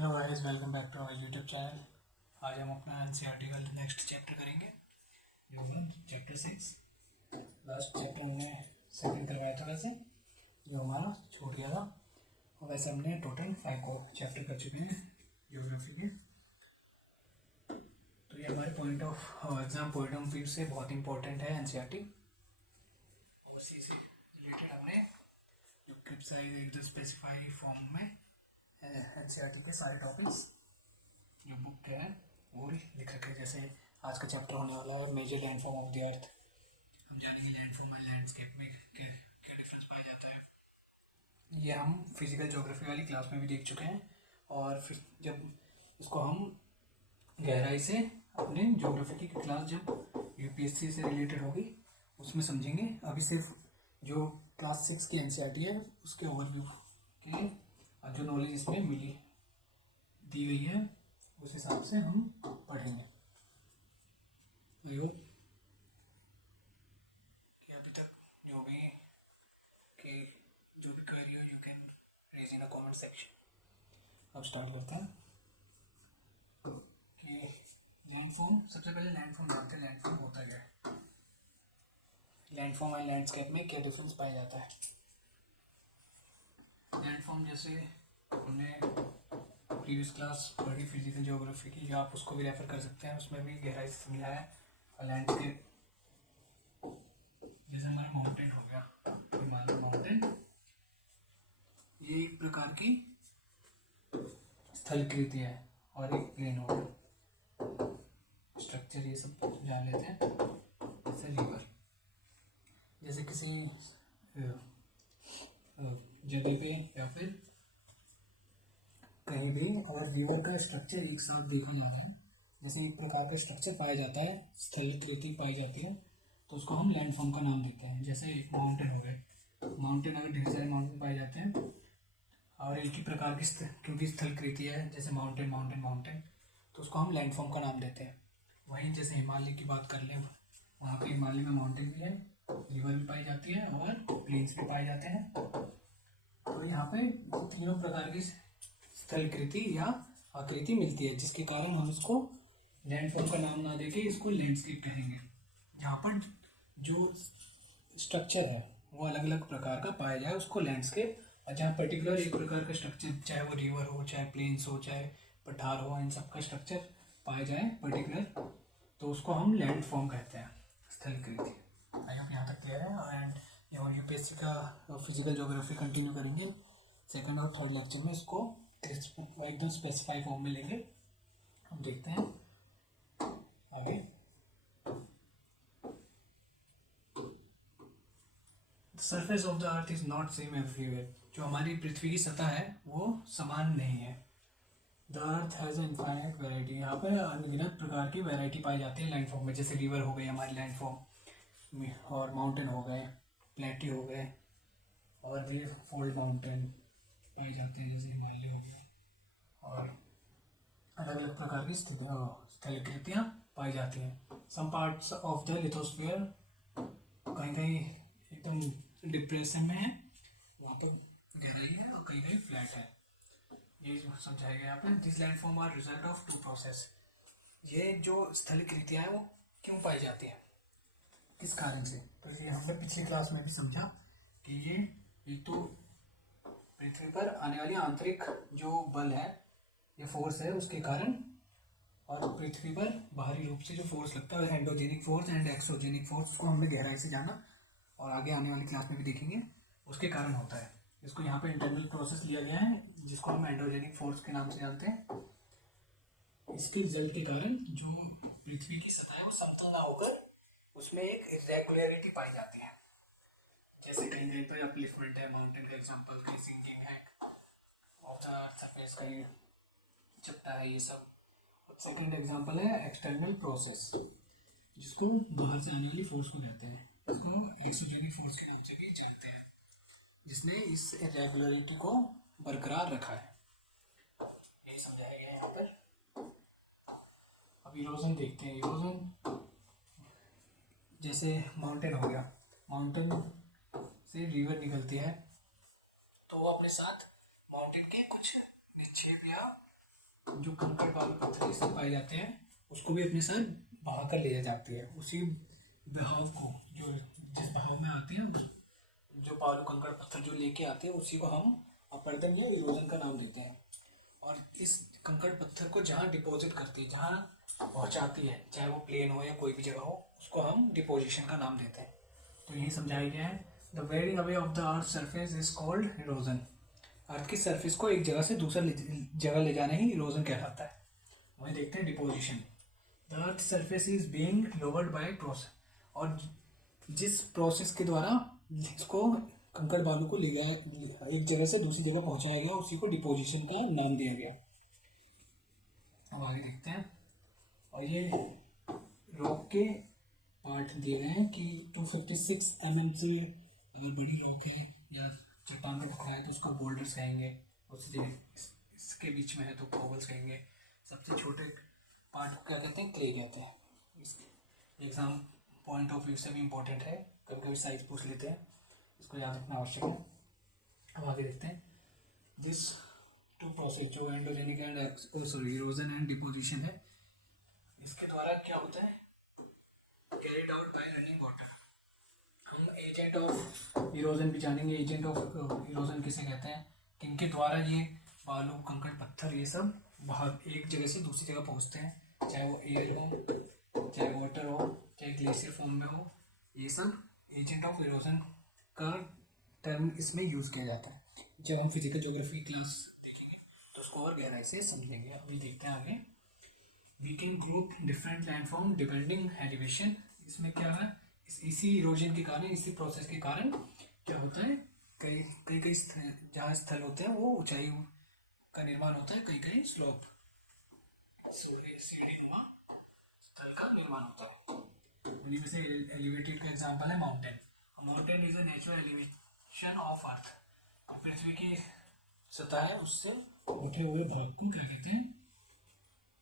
Hello guys, welcome back to our YouTube channel. आज हम अपना एनसीईआरटी का नेक्स्ट चैप्टर करेंगे, जो है चैप्टर 6। लास्ट चैप्टर हमने सेकंड करवाया था वैसे, जो हमारा छूट गया था। और वैसे हमने टोटल 5 को चैप्टर कर चुके हैं ज्योग्राफी के। तो ये हमारे point of exam point of view से बहुत इंपॉर्टेंट है एनसीईआरटी। और उसी से रिलेटेड हमने जो क्रिप्साइज एक स्पेसिफाई फॉर्म में एनसीईआरटी के सारे टॉपिक्स जो बुक है वो लिख रखे। जैसे आज का चैप्टर होने वाला है major landform of the earth. हम जानेंगे लैंडफॉर्म एंड लैंडस्केप में क्या डिफरेंस पाया जाता है। ये हम फिजिकल ज्योग्राफी वाली क्लास में भी देख चुके हैं, और फिर जब इसको हम गहराई से अपने ज्योग्राफी की क्लास जब यूपीएससी से रिलेटेड होगी उसमें समझेंगे। अभी सिर्फ जो क्लास 6 की एनसीईआरटी है उसके ओवरव्यू के जो नॉलेज इसमें मिली दी गई है उस हिसाब से हम पढ़ेंगे। आई होप कि अभी तक जो भी क्वेरी हो you can raise in a comment section. अब स्टार्ट करते हैं कि लैंडफॉर्म। सबसे पहले लैंडफॉर्म जानते हैं, लैंडफॉर्म होता क्या है, लैंडफॉर्म एंड लैंडस्केप में क्या डिफरेंस पाया जाता है। लैंडफॉर्म जैसे हमने प्रीवियस क्लास पढ़ी फिजिकल ज्योग्राफी की, आप उसको भी रेफर कर सकते हैं, उसमें भी गहराई से समझाया है। और लैंडस्केप जैसे हमारा माउंटेन हो गया, हिमालय माउंटेन, ये एक प्रकार की स्थलकृति है और एक प्लेन हो गया। स्ट्रक्चर ये सब जान लेते हैं। जैसे रिवर, जैसे किसी जगह पे या फिर कहीं भी अगर रिवर का स्ट्रक्चर एक साथ देखा जाता है, जैसे एक प्रकार का स्ट्रक्चर पाया जाता है, स्थलकृति पाई जाती है, तो उसको हम लैंडफॉर्म का नाम देते हैं। जैसे एक माउंटेन हो गए, माउंटेन अगर ढेर सारे माउंटेन पाए जाते हैं और एक ही प्रकार की क्योंकि स्थलकृति है, जैसे माउंटेन माउंटेन माउंटेन, तो उसको हम लैंडफॉर्म का नाम देते हैं। वहीं जैसे हिमालय की बात कर लें, वहाँ पे हिमालय में माउंटेन भी है, रिवर भी पाई जाती है और प्लेन्स भी पाए जाते हैं। तो यहाँ पे तीनों प्रकार की स्थलकृति या आकृति मिलती है, जिसके कारण हम इसको लैंडफॉर्म का नाम ना देके इसको लैंडस्केप कहेंगे। जहाँ पर जो स्ट्रक्चर है वो अलग अलग प्रकार का पाया जाए उसको लैंडस्केप, और जहाँ पर्टिकुलर एक प्रकार का स्ट्रक्चर, चाहे वो रिवर हो, चाहे प्लेन्स हो, चाहे पठार हो, इन सब का स्ट्रक्चर पाया जाए पर्टिकुलर, तो उसको हम लैंडफॉर्म कहते हैं, स्थलकृति। आई होप यहाँ तक क्लियर है। एंड और यूपीएससी का फिजिकल ज्योग्राफी कंटिन्यू करेंगे सेकंड और थर्ड लेक्चर में, इसको एकदम स्पेसिफाई फॉर्म में लेंगे। हम देखते हैं आगे। Surface of the earth is not same everywhere. जो हमारी पृथ्वी की सतह है वो समान नहीं है। The earth has infinite variety. यहाँ पर अनगिनत प्रकार की वैरायटी पाई जाती है लैंडफॉर्म में। जैसे रिवर हो गई हमारी लैंडफॉर्म, और माउंटेन हो गए, प्लेट्यू हो गए, और भी फोल्ड माउंटेन पाए जाते हैं, जैसे हिमालय हो गया, और अलग अलग प्रकार की स्थलकृतियाँ पाई जाती हैं। Some parts of the lithosphere, कहीं कहीं एकदम डिप्रेशन में है, वहाँ पर गहराई है, और कहीं कहीं फ्लैट है। ये समझाया गया यहाँ पे। This landform are result of two process. ये जो स्थलकृतियाँ हैं वो क्यों पाई जाती हैं, किस कारण से, तो ये हमने पिछली क्लास में भी समझा कि ये एक तो पृथ्वी पर आने वाली आंतरिक जो बल है, ये फोर्स है, उसके कारण, और पृथ्वी पर बाहरी रूप से जो फोर्स लगता है, endogenic force and exogenic force, उसको हमने गहराई से जाना और आगे आने वाली क्लास में भी देखेंगे, उसके कारण होता है। इसको यहाँ पे इंटरनल प्रोसेस लिया गया है, जिसको हम एंडोजेनिक फोर्स के नाम से जानते हैं। इसके रिजल्ट के कारण जो पृथ्वी की सतह है वो समतल ना होकर उसमें एक इरेगुलरिटी पाई जाती है। जैसे कहीं कहीं पर अपलिफ्टमेंट है, माउंटेन का एग्जांपल, कहीं सिंकिंग है ऑफ द अर्थ सरफेस, कहीं चपटा है, ये सब। और सेकंड एग्जांपल है एक्सटर्नल प्रोसेस, जिसको बाहर से आने वाली फोर्स को कहते हैं। इसको एक्सोजेनिक फोर्स के नाम से भी जानते हैं, जिसने इस इरेगुलरिटी को बरकरार रखा है। यही समझाया गया है यहाँ पर। अब इरोजन देखते हैं। इरोजन जैसे माउंटेन हो गया, माउंटेन से रिवर निकलती है, तो वो अपने साथ माउंटेन के कुछ निक्षेप या जो कंकड़ बालू पत्थर ये सब पाए जाते हैं उसको भी अपने साथ बहा कर ले जाती है। उसी बहाव को जो जिस बहाव में आते हैं जो बालू कंकड़ पत्थर जो लेके आते हैं उसी को हम अपरदन या इरोजन का नाम देते हैं। और इस कंकड़ पत्थर को जहाँ डिपॉजिट करती है, जहाँ पहुँचाती है, चाहे वो प्लेन हो या कोई भी जगह हो, उसको हम डिपोजिशन का नाम देते हैं। तो यही समझाया गया है। The wearing away of the earth surface is called erosion. Earth की सरफेस को एक जगह से दूसरा जगह ले जाना ही इरोजन कहलाता है। वहीं देखते हैं deposition. The earth surface is being lowered by process. और जिस प्रोसेस के द्वारा इसको कंकड़ बालू को ले गया, एक जगह से दूसरी जगह पहुंचाया गया, उसी को डिपोजिशन का नाम दिया गया। अब आगे देखते हैं। और ये रॉक के पार्ट दिए गए हैं कि 256 mm से अगर बड़ी रॉक है या चट्टान का टुकड़ा है तो उसका बोल्डर्स कहेंगे, उससे इसके बीच में है तो कोबल्स कहेंगे, सबसे छोटे पार्ट को क्या कहते हैं, क्ले कहते हैं। एग्जाम पॉइंट ऑफ व्यू से भी इम्पोर्टेंट है, कभी कभी साइज पूछ लेते हैं, इसको याद रखना आवश्यक है। अब आगे देखते हैं। दिस टू प्रोसेस जो endogenic and erosion and deposition है, इसके द्वारा क्या होता है, carried out by running water. हम एजेंट ऑफ इरोजन भी जानेंगे। एजेंट ऑफ इरोजन किसे कहते हैं, किनके द्वारा ये बालू कंकड़ पत्थर ये सब बाहर एक जगह से दूसरी जगह पहुंचते हैं, चाहे वो एयर हो, चाहे वाटर हो, चाहे ग्लेशियर फॉर्म में हो, ये सब एजेंट ऑफ इरोजन का टर्म इसमें यूज़ किया जाता है। जब हम फिजिकल ज्योग्राफी क्लास देखेंगे तो उसको और गहराई से समझेंगे। अभी देखते हैं आगे। We can group different landform depending elevation. इसमें क्या है, इसी इरोजन के कारण, इसी प्रोसेस के कारण क्या होता है, कई कई कई जहाँ स्थल होते हैं वो ऊंचाई का निर्माण होता है, कई कई स्लोप सीढ़ी नुमा स्थल का निर्माण होता है। उन्हीं में से एलिवेटेड का एग्जांपल है mountain. Mountain is a natural elevation of earth. पृथ्वी की सतह है उससे उठे हुए भाग को क्या कहते हैं,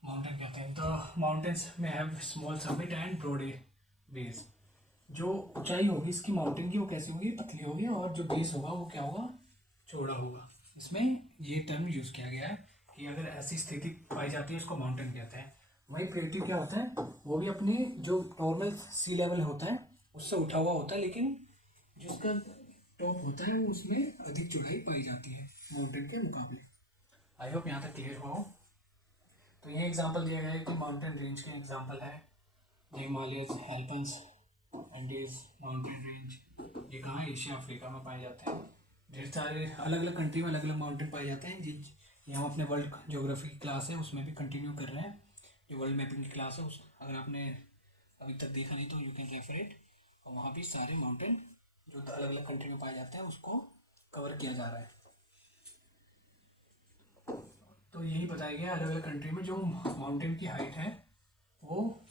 माउंटेन कहते हैं। द माउंटेन्स में have small summit and broad base. जो ऊंचाई होगी इसकी माउंटेन की वो कैसी होगी, पतली होगी, और जो बेस होगा वो क्या होगा, चौड़ा होगा। इसमें ये टर्म यूज़ किया गया है कि अगर ऐसी स्थिति पाई जाती है उसको माउंटेन कहते हैं। वही प्लेट्यू क्या होता है, वो भी अपने जो नॉर्मल सी लेवल होता है उससे उठा हुआ होता है, लेकिन जिसका टॉप होता है वो उसमें अधिक चौड़ाई पाई जाती है माउंटेन के मुकाबले। आई होप यहाँ तक क्लियर हुआ हो। तो ये एग्जांपल दिया गया है कि माउंटेन रेंज के एग्जांपल है हिमालयस, एल्पन्स, एंडीज माउंटेन रेंज। ये कहाँ, एशिया अफ्रीका में पाए जाते हैं। ढेर सारे अलग अलग कंट्री में अलग अलग माउंटेन पाए जाते हैं। जिन ये हम अपने वर्ल्ड ज्योग्राफी की क्लास है उसमें भी कंटिन्यू कर रहे हैं, जो वर्ल्ड मैपिंग की क्लास है उस अगर आपने अभी तक देखा नहीं तो यू कैन रेफर इट। और वहाँ भी सारे माउंटेन जो अलग अलग कंट्री में पाए जाते हैं उसको कवर किया जा रहा है। तो यही बताया गया अलग अलग कंट्री में जो माउंटेन की हाइट है वो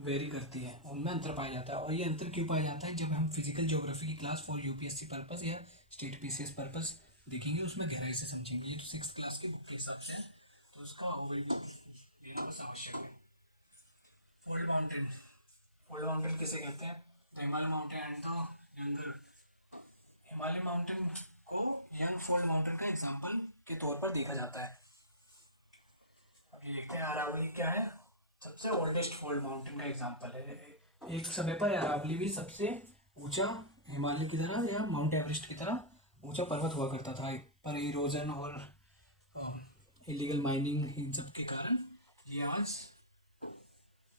वेरी करती है, उनमें अंतर पाया जाता है। और ये अंतर क्यों पाया जाता है, जब हम फिजिकल ज्योग्राफी की क्लास फॉर यूपीएससी पर्पस या स्टेट पीसीएस पर्पस देखेंगे उसमें गहराई से समझेंगे। ये तो 6th क्लास की बुक के हिसाब से है तो उसका ओवरव्यू देना बस आवश्यक है। फोल्ड माउंटेन, फोल्ड माउंटेन किसे कहते हैं, Himalaya mountain and the younger. Himalaya mountain को यंग फोल्ड माउंटेन का एग्जाम्पल के तौर पर देखा जाता है। अब ये देखते हैं अरावली क्या है, सबसे ओल्डेस्ट फोल्ड माउंटेन का एग्जांपल है। एक समय पर अरावली भी सबसे ऊंचा हिमालय की तरह या माउंट एवरेस्ट की तरह ऊंचा पर्वत हुआ करता था, पर इरोजन और इलीगल माइनिंग इन सब के कारण ये आज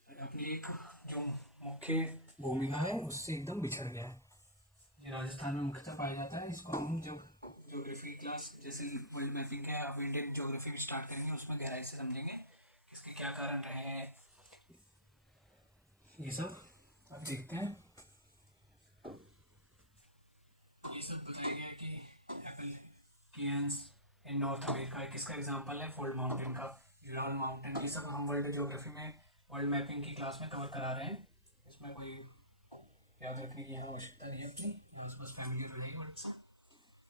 अपनी एक जो मुख्य भूमिका है उससे एकदम बिछड़ गया है। ये राजस्थान में मुख्यतः पाया जाता है। इसको हम जब ज्योग्राफी क्लास जैसे वर्ल्ड मैपिंग है, अब इंडियन ज्योग्राफी भी स्टार्ट करेंगे उसमें गहराई से समझेंगे इसके क्या कारण रहे हैं ये सब। अब देखते हैं। ये सब बताया गया कि एप्पलकियंस इन नॉर्थ अमेरिका किसका एग्जांपल है, फोल्ड माउंटेन का, यूरान माउंटेन। ये सब हम वर्ल्ड ज्योग्राफी में वर्ल्ड मैपिंग की क्लास में कवर करा रहे हैं, इसमें कोई याद रखने की यहाँ आवश्यकता नहीं है अपनी, बस फैमिली रहेगी। But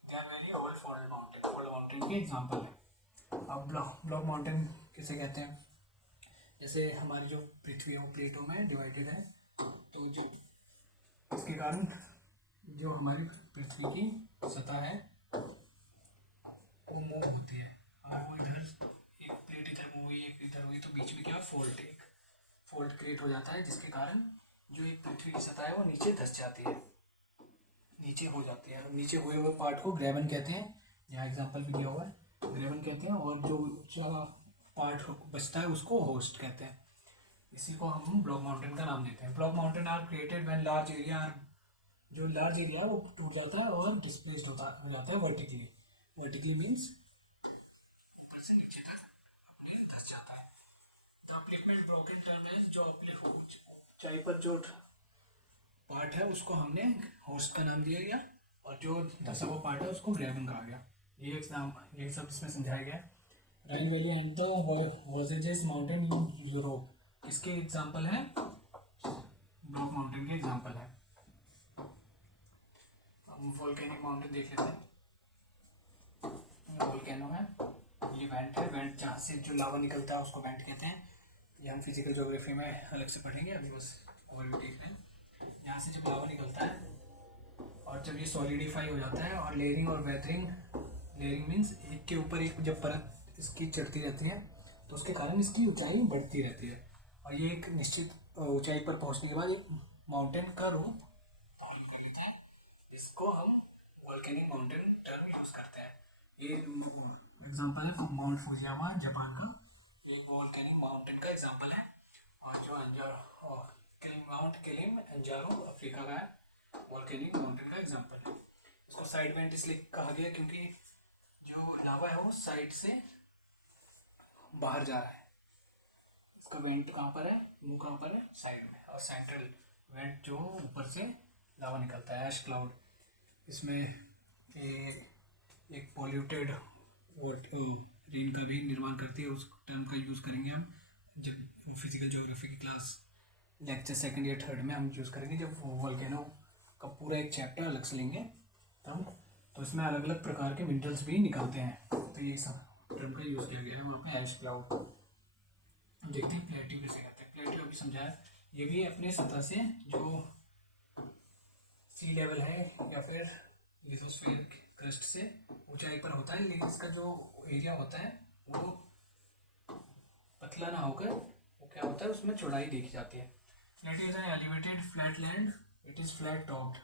they are very old fold mountain के एग्जांपल है। अब ब्लॉक माउंटेन किसे कहते हैं, जैसे हमारी जो पृथ्वी है वो प्लेटों में डिवाइडेड है, तो जो इसके कारण जो हमारी पृथ्वी की सतह है वो मूव होती है। अगर वो इधर एक प्लेट इधर मूव हुई इंटर हुई तो बीच में क्या फोल्ड, एक फोल्ड क्रिएट हो जाता है, जिसके कारण जो एक पृथ्वी की सतह है वो नीचे धंस जाती है, नीचे हो जाती है। नीचे हुए हुए पार्ट को ग्रेवन कहते हैं, यहाँ एग्जांपल भी दिया हुआ है, ग्रेवन कहते हैं। और जो ऊंचा पार्ट बचता है उसको होस्ट कहते हैं। इसी को हम ब्लॉक माउंटेन का नाम देते हैं। Block mountain are created when large area are, जो लार्ज एरिया है वो टूट जाता है और डिस्प्लेस्ड हो जाता है वर्टिकली। वर्टिकली मीन्स ऊपर से नीचे तक अपने धंस जाता है। द अपलिफ्टमेंट ब्रोकन टर्म है, जो ऊंचाई पर जो पार्ट है उसको हमने होस्ट का नाम दिया गया, और जो धंसा हुआ पार्ट है उसको ग्रेवन कहा गया। ये एग्जाम, ये सब इसमें समझाया गया। Rhine valley and the Vosges mountain in Europe, इसके एग्जाम्पल है, ब्लॉक माउंटेन के एग्जाम्पल है। हम वोल्केनिक माउंटेन देख लेते हैं। वोल्केनो है, ये वेंट है, वेंट जहाँ से जो लावा निकलता है उसको वेंट कहते हैं। ये हम फिजिकल ज्योग्राफी में अलग से पढ़ेंगे, अभी बस ओवरव्यू देख रहे हैं। यहाँ से जब लावा निकलता है और जब ये सॉलिडिफाई हो जाता है, और लेयरिंग और वेदरिंग, लेयरिंग मीन्स एक के ऊपर एक जब परत इसकी चढ़ती रहती है तो उसके कारण इसकी ऊंचाई बढ़ती रहती है, और ये एक निश्चित ऊंचाई पर पहुंचने के बाद एक माउंटेन का रूप धारण कर लेता है। इसको हम वोल्केनिक माउंटेन टर्म यूज करते हैं। ये एग्जांपल है माउंट फुजियामा जापान का, एक वोल्केनिक माउंटेन का एग्जांपल है। और जो माउंट किलिमंजारो अफ्रीका का है, वोल्केनिक माउंटेन का एग्जांपल है। इसको साइड वेंट इसलिए कहा गया क्योंकि जो लावा है वो साइड से बाहर जा रहा है। इसका वेंट कहाँ पर है, मुंह कहाँ पर है, साइड में, और सेंट्रल वेंट जो ऊपर से लावा निकलता है, ऐश क्लाउड। इसमें एक पॉल्यूटेड रेन का भी निर्माण करती है। उस टर्म का यूज़ करेंगे हम जब फिजिकल ज्योग्राफी की क्लास लेक्चर सेकंड या थर्ड में हम यूज़ करेंगे, जब वोल्केनो का पूरा एक चैप्टर अलग से लेंगे तब। तो इसमें अलग अलग प्रकार के मिनरल्स भी निकलते हैं, तो ये सब टर्म का यूज़ किया गया है वहाँ पे, ऐश क्लाउड। देखते हैं प्लेट्यू कैसे करते हैं। प्लेट्यू अभी समझाया, ये भी अपने सतह से जो सी लेवल है या फिर लिथोस्फीयर क्रस्ट से ऊंचाई पर होता है, लेकिन इसका जो एरिया होता है वो पतला ना होकर वो क्या होता है, उसमें चौड़ाई देखी जाती है। Plateau is an elevated flat land, it is flat topped.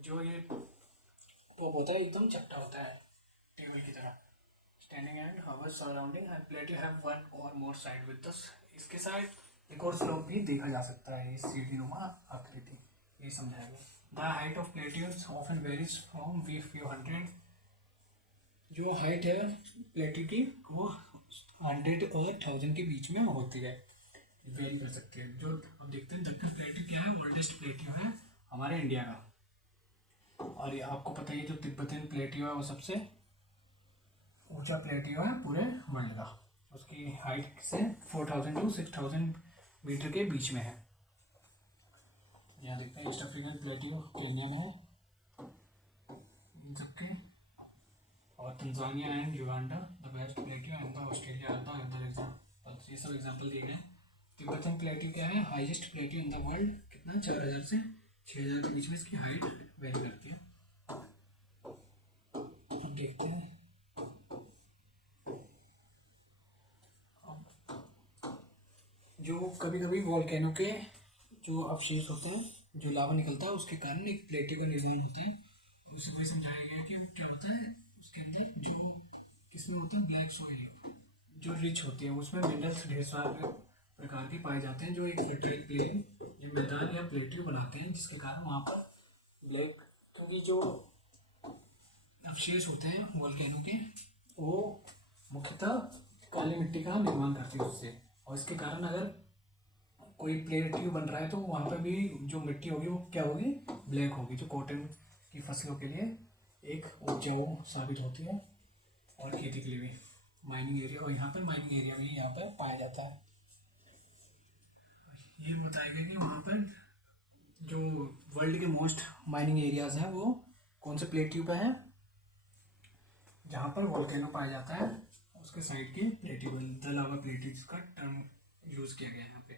जो ये टॉप होता है एकदम चपटा होता है टेबल की तरह। Standing and hover surrounding and plateau have one or more side with the, इसके साइड एक और स्लोप भी देखा जा सकता है, इस सीढ़ी नुमा आकृति, ये समझाया गया। The height of plateaus often varies from few hundred, जो हाइट है प्लेट्यू की वो 100 और 1000 के बीच में होती है, वेरी कर सकते हैं। जो अब देखते हैं दक्कन प्लेट्यू क्या है, ओल्डेस्ट प्लेट्यू है हमारे इंडिया का। और ये आपको पता ही है जो तिब्बतन प्लेट्यू है वो सबसे ऊंचा प्लेट्यू है पूरे वर्ल्ड का, उसकी हाइट से 4000 to 6000 मीटर के बीच में है। यहाँ देखते हैं ईस्ट अफ्रीकन प्लेट्यू केन्या में है इन सबके, और Tanzania and Uganda the west plateau and the Australia and the other example, ये सब एग्जाम्पल दिए गए। तिब्बतन प्लेट्यू क्या है, highest plateau in the world, कितना 4000 से 6000 के बीच में इसकी हाइट वेरी करती है। अब देखते हैं जो कभी कभी वोल्केनो के जो अवशेष होते हैं, जो लावा निकलता है उसके कारण एक प्लेट्यू का निर्माण होते हैं। उसे भी समझाया गया कि क्या होता है उसके अंदर, जो किसमें होता है ब्लैक सॉइल जो रिच होती है, उसमें मिनरल्स ढेर सारे प्रकार के पाए जाते हैं, जो एक फर्टाइल प्लेन या मैदान या प्लेट्यू बनाते हैं, जिसके कारण वहाँ पर ब्लैक, क्योंकि जो अवशेष होते हैं वोल्केनो के वो मुख्यतः काली मिट्टी का निर्माण करते हैं उससे, और इसके कारण अगर कोई प्लेट्यू बन रहा है तो वहाँ पर भी जो मिट्टी होगी वो क्या होगी, ब्लैक होगी, जो कॉटन की फसलों के लिए एक उपजाऊ साबित होती है, और खेती के लिए भी। माइनिंग एरिया, और यहाँ पर माइनिंग एरिया भी यहाँ पर पाया जाता है। ये बताया गया कि वहाँ पर जो वर्ल्ड के मोस्ट माइनिंग एरियाज हैं वो कौन से प्लेट्यू का है, जहाँ पर वोल्केनो पाया जाता है उसके साइड के प्लेट्यू, द लावा प्लेट्यूज का टर्म यूज किया गया है यहाँ पे।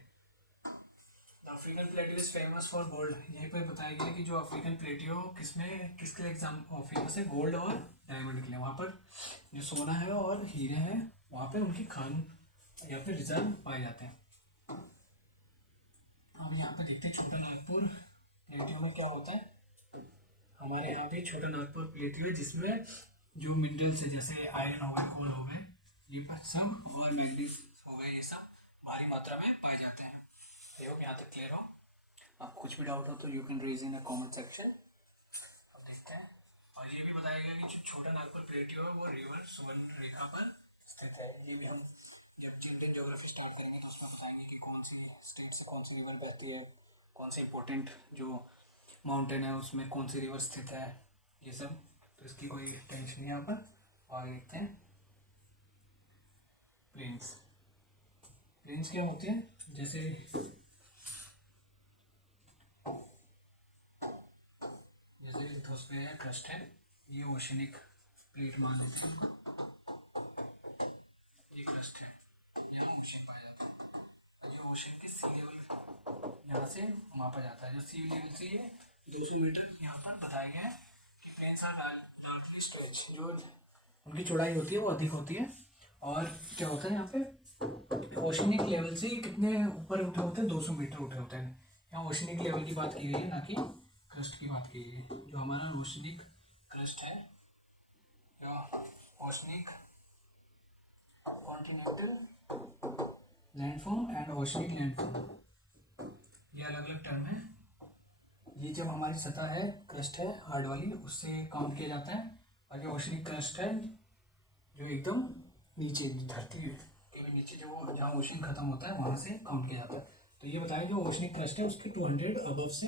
The African plateau is famous for gold, यहीं पर बताया गया कि जो अफ्रीकन प्लेट्यू किसके लिए एग्जाम फेमस है, गोल्ड और डायमंड के लिए। वहाँ पर जो सोना है और हीरे हैं वहाँ पे उनकी खान या फिर रिजर्व पाए जाते हैं। अब यहाँ पे देखते हैं छोटा नागपुर प्लेटियो में क्या होता है। हमारे यहाँ पे छोटा नागपुर प्लेटियो है जिसमें जो मिनरल्स है जैसे आयरन हो गए, कोल हो गए, ये सब और मैग्नीज हो गए, ये सब भारी मात्रा में पाए जाते हैं। आई होप यहाँ तक क्लियर हो। आपको कुछ भी डाउट हो तो you can raise in a comment section. अब देखते हैं। और ये भी बताया गया कि जो छोटा नागपुर प्लेटियो है वो रिवर सुवर्ण रेखा पर स्थित है। ये भी हम जब इंडियन ज्योग्राफी स्टार्ट करेंगे तो उसमें बताएंगे कि कौन सी स्टेट से कौन सी रिवर बहती है, कौन से इंपॉर्टेंट जो माउंटेन है उसमें कौन सी रिवर स्थित है, ये सब। तो इसकी कोई टेंशन नहीं यहाँ पर। और देखते हैं प्लेन्स। प्लेन्स क्या होते हैं, जैसे लिथोस्फीयर क्रस्ट है, ये ओशनिक प्लेट मान लेते हैं, ये क्रस्ट है, यहाँ ओशन पाया जाता है। ये ओशन के सी लेवल यहाँ से मापा जाता है, जो सी लेवल से ये 200 मीटर यहाँ पर बताया गया है कि प्लेन्स आर डार्कली स्ट्रेच, जो उनकी चौड़ाई होती है वो अधिक होती है। और क्या होता है यहाँ पे ओशनिक लेवल से कितने ऊपर उठे होते हैं, 200 मीटर उठे होते हैं। यहाँ ओशनिक लेवल की बात की गई है, ना कि क्रस्ट की बात की गई है। जो हमारा ओशनिक क्रस्ट है, जो oceanic continental landform and oceanic landform, ये अलग अलग टर्म है। ये जब हमारी सतह है, क्रस्ट है हार्ड वाली, उससे काउंट किया जाता है। और ये ओशनिक क्रस्ट है जो एकदम नीचे धरती के भी नीचे, जो जहाँ ओशन खत्म होता है वहाँ से काउंट किया जाता है। तो ये बताया जो ओशनिक क्रस्ट है उसके 200 अबव से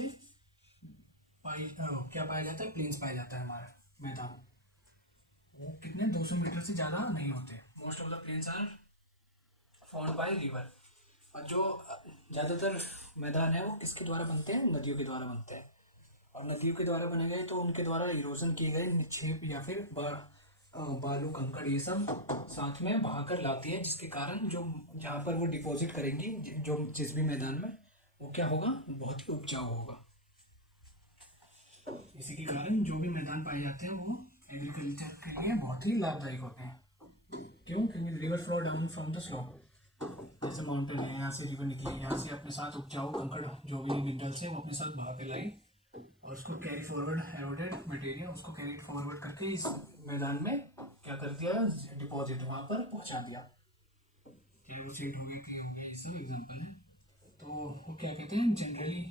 क्या पाया जाता है, प्लेन्स पाया जाता है हमारा मैदान। वो कितने 200 मीटर से ज़्यादा नहीं होते। Most of the plains are found by river. और जो ज़्यादातर मैदान है वो किसके द्वारा बनते हैं, नदियों के द्वारा बनते हैं। और नदियों के द्वारा बने गए तो उनके द्वारा इरोजन किए गए निक्षेप या फिर बालू कंकड़ ये सब साथ में बहाकर लाती है, जिसके कारण जो जहाँ पर वो डिपॉजिट करेंगी जो जिस भी मैदान में, वो क्या होगा, बहुत ही उपजाऊ होगा। इसी के कारण जो भी मैदान पाए जाते हैं वो एग्रीकल्चर के लिए बहुत ही लाभदायक होते हैं। क्यों, क्योंकि river flow down from the slope, जैसे माउंटेन है, यहाँ से रिवर निकली, यहाँ से अपने साथ उपजाऊ कंकड़ जो भी मिनरल्स है वो अपने साथ बहा के लाई और उसको कैरी फॉरवर्ड, एरोडेड मटेरियल उसको कैरी फॉरवर्ड करके इस मैदान में क्या कर दिया, डिपॉजिट वहाँ पर पहुँचा दिया। चाहे वो सीट हो गया, क्ले हो गया, ये सब एग्जाम्पल है। तो वो क्या कहते हैं, जनरली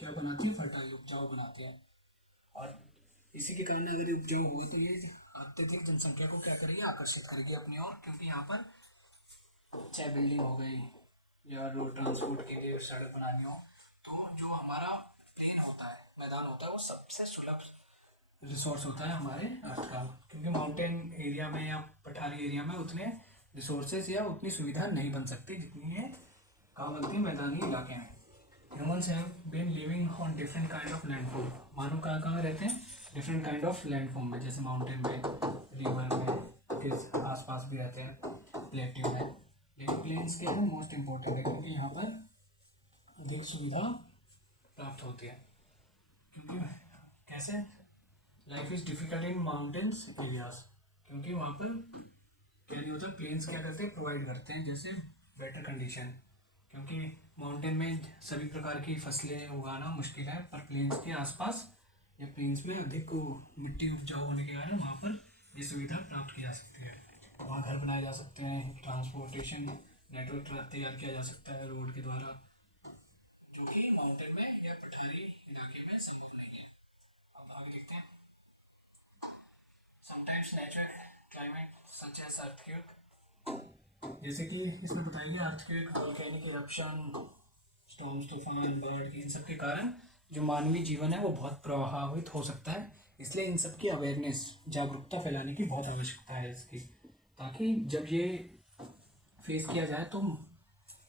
क्या बनाती है, फर्टाइल, उपजाऊ बनाते हैं। और इसी के कारण अगर उपजाऊ हुआ तो ये अत्यधिक जनसंख्या को क्या करेगी, आकर्षित करेगी अपनी ओर। क्योंकि यहाँ पर चाहे बिल्डिंग हो गई या रोड ट्रांसपोर्ट के लिए सड़क बनानी हो, तो जो हमारा प्लेन होता है, मैदान होता है, वो सबसे सुलभ रिसोर्स होता है हमारे अर्थ का। क्योंकि माउंटेन एरिया में या पठारी एरिया में उतने रिसोर्सेज या उतनी सुविधा नहीं बन सकती जितनी है कहाँ बनती है, मैदानी इलाके में। Humans have been living on different kind of landform. मानव कहाँ कहाँ रहते हैं, डिफरेंट काइंड ऑफ लैंडफॉर्म में, जैसे माउंटेन में, रिवर में, के आसपास भी रहते हैं, प्लेट्यू में। लेकिन प्लेन्स के हैं मोस्ट इम्पोर्टेंट है, क्योंकि यहाँ पर अधिक सुविधा प्राप्त होती है। क्योंकि कैसे, life is difficult in mountains areas, क्योंकि वहाँ पर क्या नहीं होता, प्लेन्स क्या करते हैं, प्रोवाइड करते हैं जैसे बेटर कंडीशन। क्योंकि माउंटेन में सभी प्रकार की फसलें उगाना मुश्किल है, पर प्लेन्स के आसपास या प्लेन्स में अधिक मिट्टी उपजाऊ होने के कारण वहाँ पर ये सुविधा प्राप्त की जा सकती है। वहाँ घर बनाए जा सकते हैं, ट्रांसपोर्टेशन नेटवर्क तैयार किया जा सकता है रोड के द्वारा, जो कि माउंटेन में या पठारी इलाके में संभव नहीं है। अब आगे देखते हैं। Sometimes nature climate such as earthquake, जैसे कि इसमें बताया गया अर्थक्वेक, वोल्केनिक इरप्शन, स्टॉर्म्स, तूफान, बाढ़, इन सब के कारण जो मानवीय जीवन है वो बहुत प्रभावित हो सकता है। इसलिए इन सब की अवेयरनेस, जागरूकता फैलाने की बहुत आवश्यकता है इसकी, ताकि जब ये फेस किया जाए तो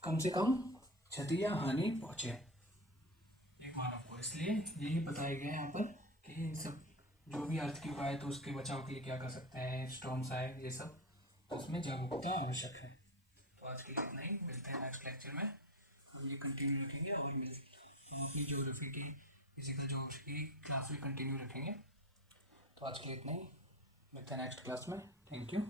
कम से कम क्षति या हानि पहुँचे एक मानव को। इसलिए यही बताया गया है यहाँ पर कि इन सब जो भी अर्थ क्वेक आए तो उसके बचाव के लिए क्या कर सकते हैं, स्टॉर्म्स आए, ये सब, तो उसमें जागरूकता आवश्यक है। तो आज के लिए इतना ही, मिलते हैं नेक्स्ट लेक्चर में। हम ये कंटिन्यू रखेंगे और हम अपनी ज्योग्राफी की, फिजिकल ज्योग्राफी की क्लास भी कंटिन्यू रखेंगे। तो आज के लिए इतना ही, मिलते हैं नेक्स्ट क्लास में। Thank you.